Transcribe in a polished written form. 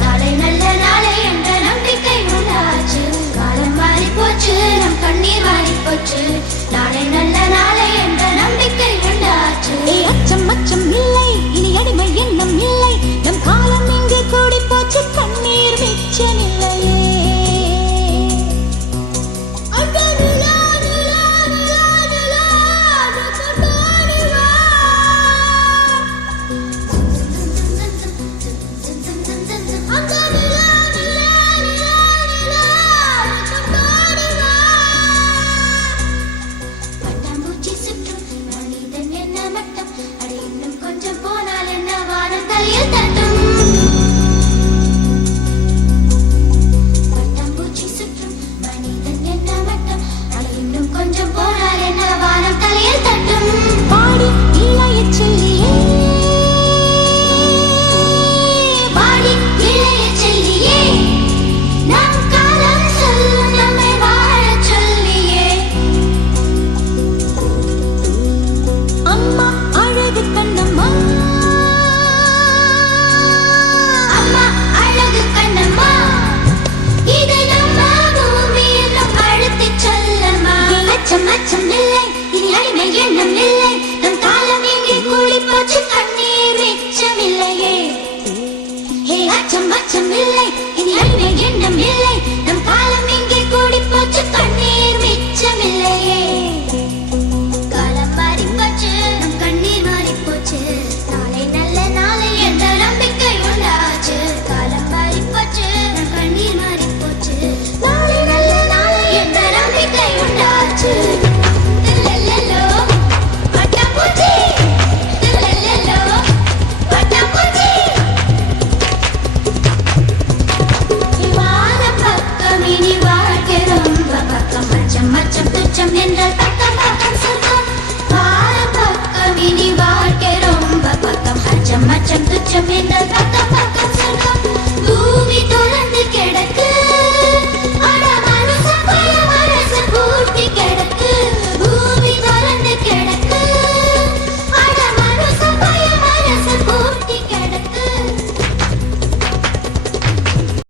நாளை நல்ல நாளை என்ற நம்பிக்கை உண்டாச்சு. காலம் மாறி போச்சு, நம் கண்ணீர் மாறி போச்சு. நாளை நல்ல நாளை என்ற நம்பிக்கை உண்டாச்சு. அச்சம் அச்சம் இல்லை, இனி அடிமை எண்ணம் இல்லை. நம் காலம் இங்கே கூடி போச்சு, கண்ணீர் மிச்சமில்லையே. அச்சம் இல்லை, இனி அடிமை எண்ணம் இல்லை. நம் காலம் இங்கே கூடி போச்சு, கண்ணீர் மிச்சமில்லையே. அச்சம் இல்லை.